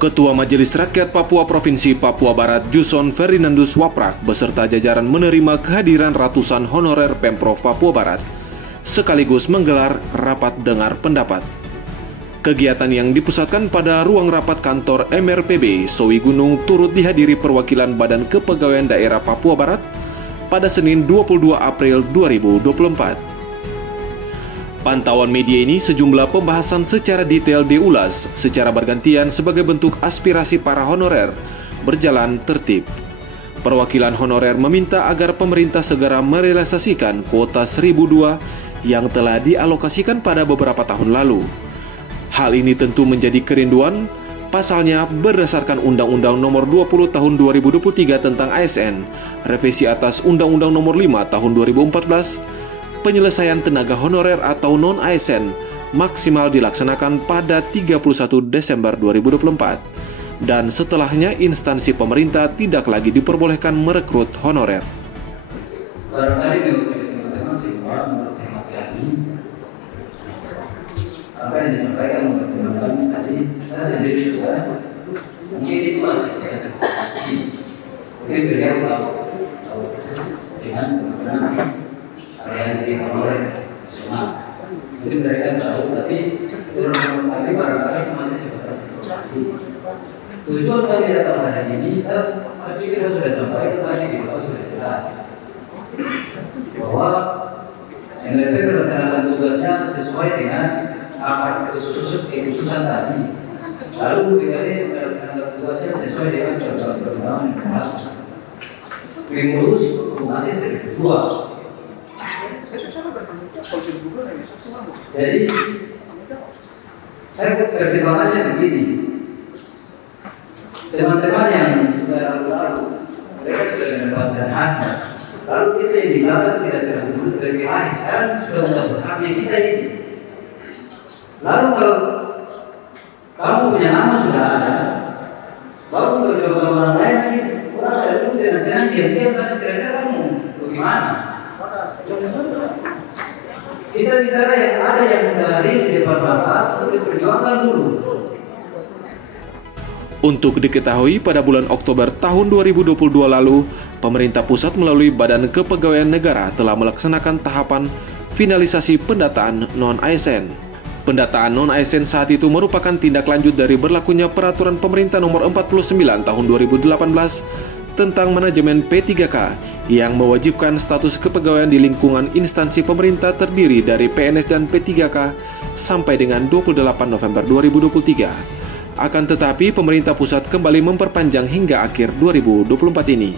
Ketua Majelis Rakyat Papua Provinsi Papua Barat Juson Ferdinandus Waprak beserta jajaran menerima kehadiran ratusan honorer Pemprov Papua Barat sekaligus menggelar rapat dengar pendapat. Kegiatan yang dipusatkan pada ruang rapat kantor MRPB Sowi Gunung turut dihadiri perwakilan Badan Kepegawaian Daerah Papua Barat pada Senin 22 April 2024. Pantauan media ini sejumlah pembahasan secara detail diulas secara bergantian sebagai bentuk aspirasi para honorer berjalan tertib. Perwakilan honorer meminta agar pemerintah segera merealisasikan kuota 1002 yang telah dialokasikan pada beberapa tahun lalu. Hal ini tentu menjadi kerinduan, pasalnya berdasarkan Undang-Undang Nomor 20 Tahun 2023 tentang ASN, revisi atas Undang-Undang Nomor 5 Tahun 2014, penyelesaian tenaga honorer atau non-ASN maksimal dilaksanakan pada 31 Desember 2024 dan setelahnya instansi pemerintah tidak lagi diperbolehkan merekrut honorer. Barangkali teman-teman semua menurut kami apa yang disampaikan oleh teman-teman tadi, saya sendiri juga mungkin itu masih saya pasti mungkin beliau tahu dengan teman-teman aliansi honorer semua mungkin mereka tahu, tapi barangkali masih sebatas informasi. Tujuan kami datang hari ini, saya pikir sudah sampaikan tadi di bawah sudah jelas bahwa MRP melaksanakan tugasnya sesuai dengan apa kekhususan tadi. Lalu BKD melaksanakan tugasnya sesuai dengan peraturan negara. Mengurus masih 1002. Jadi saya pertimbangannya begini, teman-teman yang sudah lalu mereka sudah mendapatkan haknya, lalu kita yang di belakang tidak terlalu berkelahi, sekarang sudah mendapat haknya kita ini. Lalu kalau kamu punya nama sudah ada, baru berjuang orang lain lagi, orang ada pun tenang-tenang diam-diam karena kira-kira kamu bagaimana? Kita bicara yang ada yang sudah hadir di depan mata, untuk diperjuangkan dulu. Untuk diketahui, pada bulan Oktober tahun 2022 lalu, pemerintah pusat melalui Badan Kepegawaian Negara telah melaksanakan tahapan finalisasi pendataan non-ASN. Pendataan non-ASN saat itu merupakan tindak lanjut dari berlakunya Peraturan Pemerintah Nomor 49 Tahun 2018 tentang manajemen P3K yang mewajibkan status kepegawaian di lingkungan instansi pemerintah terdiri dari PNS dan P3K sampai dengan 28 November 2023. Akan tetapi, pemerintah pusat kembali memperpanjang hingga akhir 2024 ini.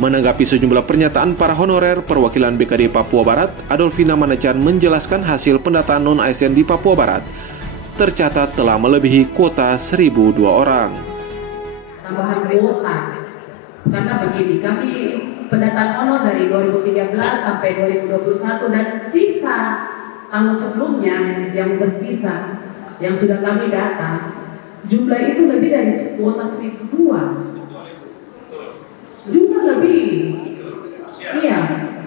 Menanggapi sejumlah pernyataan para honorer, perwakilan BKD Papua Barat, Adolfina Manechan menjelaskan hasil pendataan non-ASN di Papua Barat tercatat telah melebihi kuota 1.002 orang. Tambahan kuota, karena begini, kami pendataan honor dari 2013 sampai 2021 dan sisa tahun sebelumnya yang tersisa yang sudah kami data, jumlah itu lebih dari kuota 1.002. Jumlah lebih. Iya,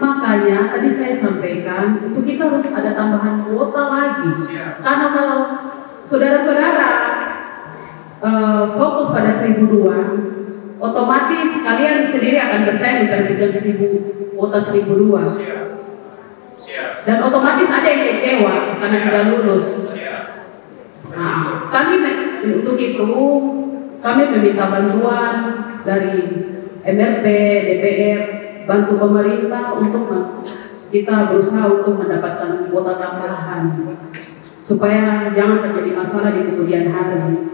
makanya tadi saya sampaikan untuk kita harus ada tambahan kuota lagi. Karena kalau saudara-saudara fokus pada 1.002, otomatis kalian sendiri akan bersaing menerbitkan kuota 1.002. Dan otomatis ada yang kecewa karena tidak lulus. Nah, kami untuk itu kami meminta bantuan dari MRP, DPR, bantu pemerintah untuk kita berusaha untuk mendapatkan kuota tambahan supaya jangan terjadi masalah di kemudian hari.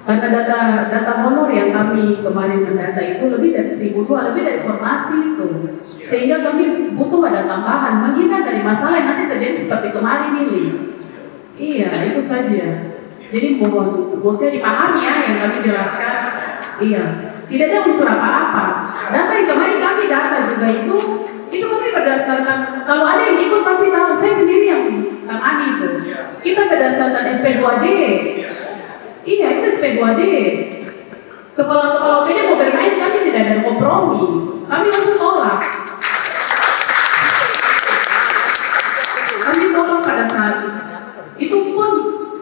Karena data honor yang kami kemarin mendata itu lebih dari 1.002, lebih dari formasi itu, sehingga kami butuh ada tambahan menghindar dari masalah yang nanti terjadi seperti kemarin ini. Iya, itu saja. Jadi bosnya dipahami ya yang kami jelaskan. Iya, tidak ada unsur apa-apa. Data yang kemarin kami data juga itu kami berdasarkan, kalau ada yang ikut pasti tahu, saya sendiri yang tangani itu. Kita berdasarkan SP2D. Iya, itu SP2D. Kepala-kepala OPD mau bermain, kami tidak ada kompromi. Kami langsung tolak. Kami tolak pada saat itu pun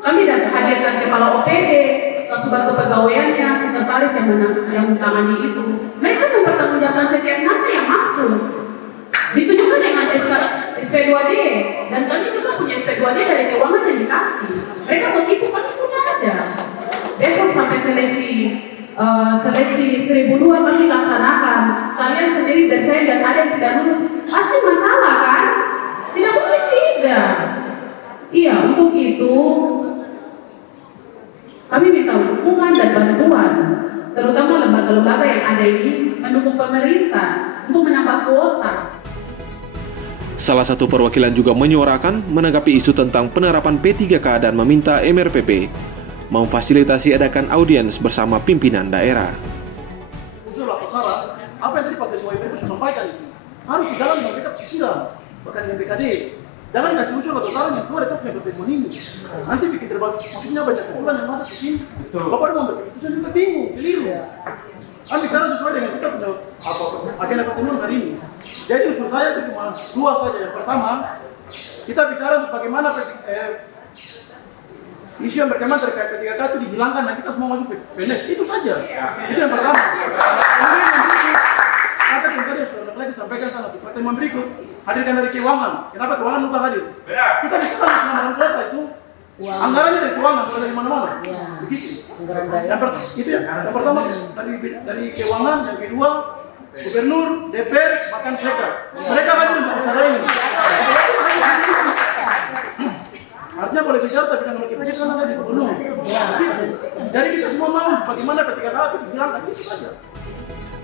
kami hadirkan kepala OPD, Kasubag kepegawaiannya, sekretaris yang menangani itu. Mereka mempertanggungjawabkan setiap nama yang masuk. Ditujukan dengan SP2D, dan kami juga punya SP2D dari keuangan yang dikasih. Mereka mau tipu, kami punya ada. Besok sampai seleksi 1002 kami laksanakan. Kalian sendiri bersaing dan ada yang tidak lulus, pasti masalah kan? Tidak boleh tidak. Iya, untuk itu kami minta dukungan dan bantuan, terutama lembaga-lembaga yang ada ini mendukung pemerintah untuk menambah kuota. Salah satu perwakilan juga menyuarakan menanggapi isu tentang penerapan P3K dan meminta MRPP memfasilitasi adakan audiens bersama pimpinan daerah. Usul atau saran, apa yang tadi Pak Ketua MRP sudah sampaikan itu harus dijalan dengan mereka pikiran, bahkan dengan BKD. Jangan ngasih usul atau saran yang keluar itu punya pertemuan ini. Nanti bikin terbagi, maksudnya banyak usulan yang ada begini. Bapak udah membuat keputusan juga bingung, keliru. Kan bicara sesuai dengan kita punya agenda pertemuan hari ini. Jadi usul saya itu cuma dua saja. Yang pertama, kita bicara untuk bagaimana isu yang berkembang terkait P3K itu dihilangkan dan kita semua maju PNS. Itu saja. Itu yang pertama. Kemudian yang berikut, apa yang tadi sudah lagi sampaikan sana di pertemuan berikut, hadirkan dari keuangan. Kenapa keuangan lupa hadir? Kita bisa menambahkan kuota itu. Anggarannya dari keuangan, bukan dari mana-mana. Begitu. Yang pertama dari keuangan, yang kedua gubernur, DPR, bahkan sekda. Mereka hadir untuk acara ini. Artinya boleh bicara tapi jangan lagi punya sana lagi gubernur. Jadi kita semua mau bagaimana P3K itu dihilangkan, itu saja.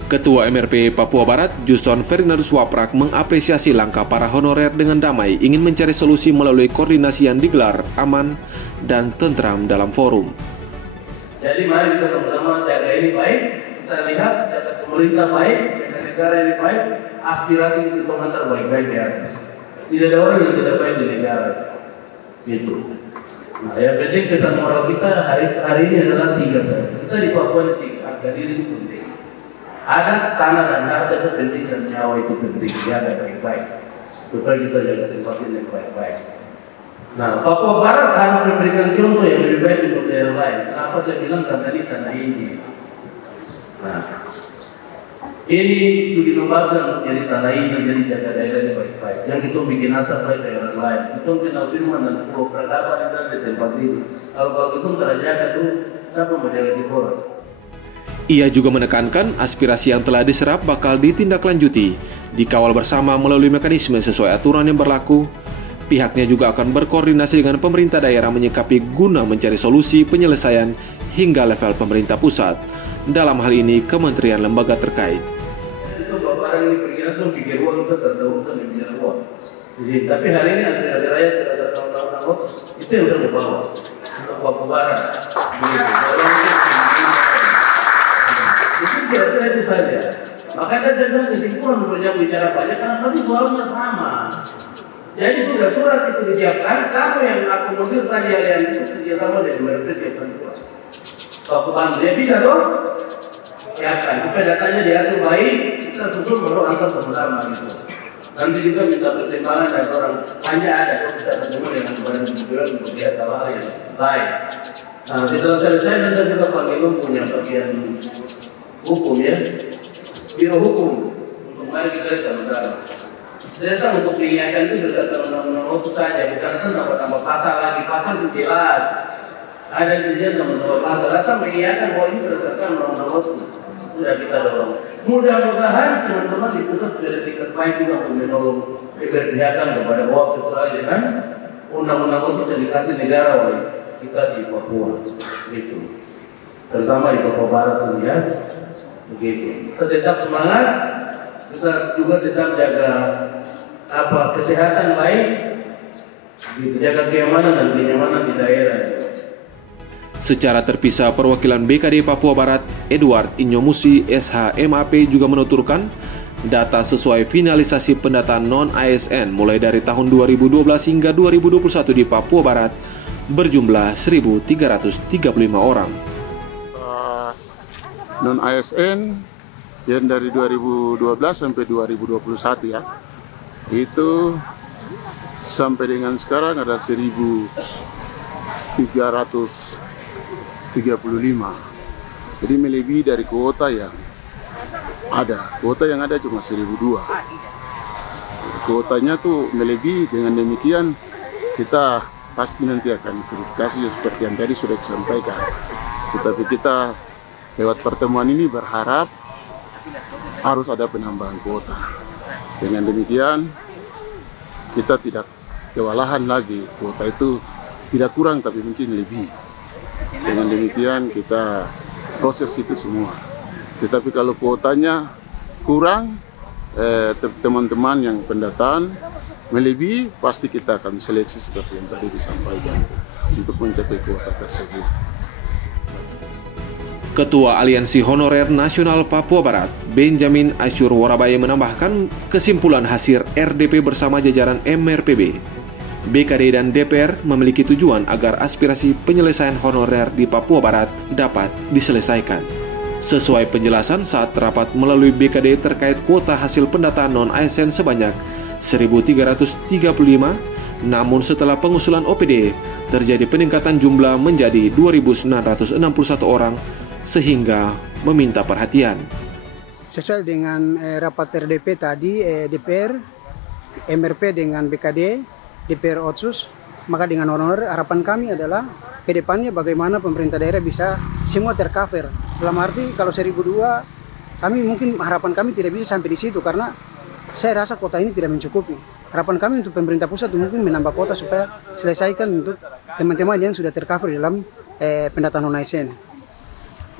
Ketua MRP Papua Barat, Juson Ferinandus Waprak mengapresiasi langkah para honorer dengan damai ingin mencari solusi melalui koordinasi yang digelar aman dan tentram dalam forum. Jadi mari kita sama-sama jaga ini baik, kita lihat jaga pemerintah baik, jaga negara ini baik, aspirasi itu pengantar baik-baik di atas. Tidak ada orang yang tidak baik di negara. Gitu. Nah, yang penting pesan moral kita hari ini adalah 3 saja. Kita di Papua ini 3, harga diri itu penting. Ada tanah dan harta itu penting dan nyawa itu penting. Jaga baik-baik supaya kita jaga tempat ini baik-baik. Nah, Papua Barat harus memberikan contoh yang lebih baik untuk daerah lain. Kenapa saya bilang karena ini tanah ini. Nah, ini sudah dikembangkan menjadi tanah ini, jadi jaga daerah ini baik-baik. Yang kita bikin asap baik daerah lain. Kita kenal firman dan peradaban yang ada di tempat ini. Kalau kita terjaga terus, siapa mau jaga di orang? Ia juga menekankan aspirasi yang telah diserap bakal ditindaklanjuti, dikawal bersama melalui mekanisme sesuai aturan yang berlaku. Pihaknya juga akan berkoordinasi dengan pemerintah daerah menyikapi guna mencari solusi penyelesaian hingga level pemerintah pusat. Dalam hal ini, kementerian lembaga terkait. Itu Bapak ini perkiraan tuh pikir uang itu urusan yang bicara uang. Tapi hari ini aspirasi rakyat terhadap tahun-tahun itu yang bisa dibawa untuk Papua Barat. Itu kira-kira itu saja. Makanya saya bilang kesimpulan berjam bicara banyak karena pasti soalnya sama. Jadi sudah surat itu disiapkan. Kamu yang akomodir tadi aliansi itu kerjasama dengan mereka siapkan juga. Kalau bantu ya bisa dong. Siapkan. Supaya datanya diatur baik. Kita susun baru antar sama-sama gitu. Nanti juga minta pertimbangan dari orang. Hanya ada kok bisa ketemu dengan badan kebutuhan untuk lihat hal yang lain. Nah setelah selesai nanti juga Pak Minum punya bagian hukum ya, biro hukum untuk mari kita sama-sama. Ternyata untuk mengingatkan itu berdasarkan undang-undang otsus saja, bukan kan tambah pasal lagi, pasal itu jelas. Ada kejadian tambah pasal, datang mengingatkan bahwa ini berdasarkan undang-undang otsus. Sudah kita dorong. Mudah-mudahan teman-teman di pusat dari tingkat baik juga untuk menolong keberpihakan kepada bahwa sesuai dengan undang-undang otsus yang dikasih negara oleh kita di Papua. Gitu. Terutama di Papua Barat sendiri. Begitu. Kita tetap semangat, kita juga tetap jaga kesehatan baik, gitu, jaga keamanan dan kenyamanan di daerah. Secara terpisah, perwakilan BKD Papua Barat, Edward Inyomusi, SHMAP juga menuturkan data sesuai finalisasi pendataan non-ASN mulai dari tahun 2012 hingga 2021 di Papua Barat berjumlah 1.335 orang. Non-ASN yang dari 2012 sampai 2021 ya, itu sampai dengan sekarang ada 1.335 Jadi melebihi dari kuota yang ada. Kuota yang ada cuma 1.200. Kuotanya tuh melebihi. Dengan demikian kita pasti nanti akan verifikasi seperti yang tadi sudah disampaikan. Tetapi kita lewat pertemuan ini berharap harus ada penambahan kuota. Dengan demikian kita tidak kewalahan lagi. Kuota itu tidak kurang tapi mungkin lebih. Dengan demikian kita proses itu semua. Tetapi kalau kuotanya kurang, teman-teman yang pendataan melebihi, pasti kita akan seleksi seperti yang tadi disampaikan untuk mencapai kuota tersebut. Ketua Aliansi Honorer Nasional Papua Barat, Benjamin Asyur Warabaya menambahkan kesimpulan hasil RDP bersama jajaran MRPB, BKD dan DPR memiliki tujuan agar aspirasi penyelesaian honorer di Papua Barat dapat diselesaikan. Sesuai penjelasan saat rapat melalui BKD terkait kuota hasil pendataan non-ASN sebanyak 1.335, namun setelah pengusulan OPD, terjadi peningkatan jumlah menjadi 2.961 orang, sehingga meminta perhatian. Sesuai dengan rapat RDP tadi, DPR, MRP dengan BKD, DPR Otsus, maka dengan honorer harapan kami adalah ke depannya bagaimana pemerintah daerah bisa semua tercover. Dalam arti kalau 1.200, kami mungkin harapan kami tidak bisa sampai di situ karena saya rasa kota ini tidak mencukupi. Harapan kami untuk pemerintah pusat mungkin menambah kota supaya selesaikan untuk teman-teman yang sudah tercover dalam pendataan non-ASN.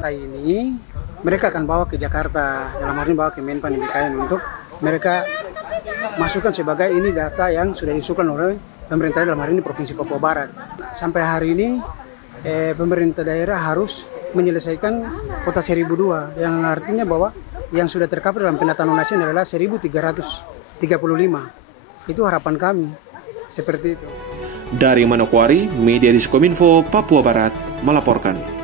Ini mereka akan bawa ke Jakarta, dalam arti bawa ke Menpan BKN untuk mereka masukkan sebagai ini data yang sudah disusun oleh pemerintah dalam hari ini Provinsi Papua Barat. Sampai hari ini pemerintah daerah harus menyelesaikan kota 1.200 yang artinya bahwa yang sudah tercover dalam pendataan non-ASN adalah 1.335. Itu harapan kami, seperti itu. Dari Manokwari, Media Diskominfo Papua Barat melaporkan.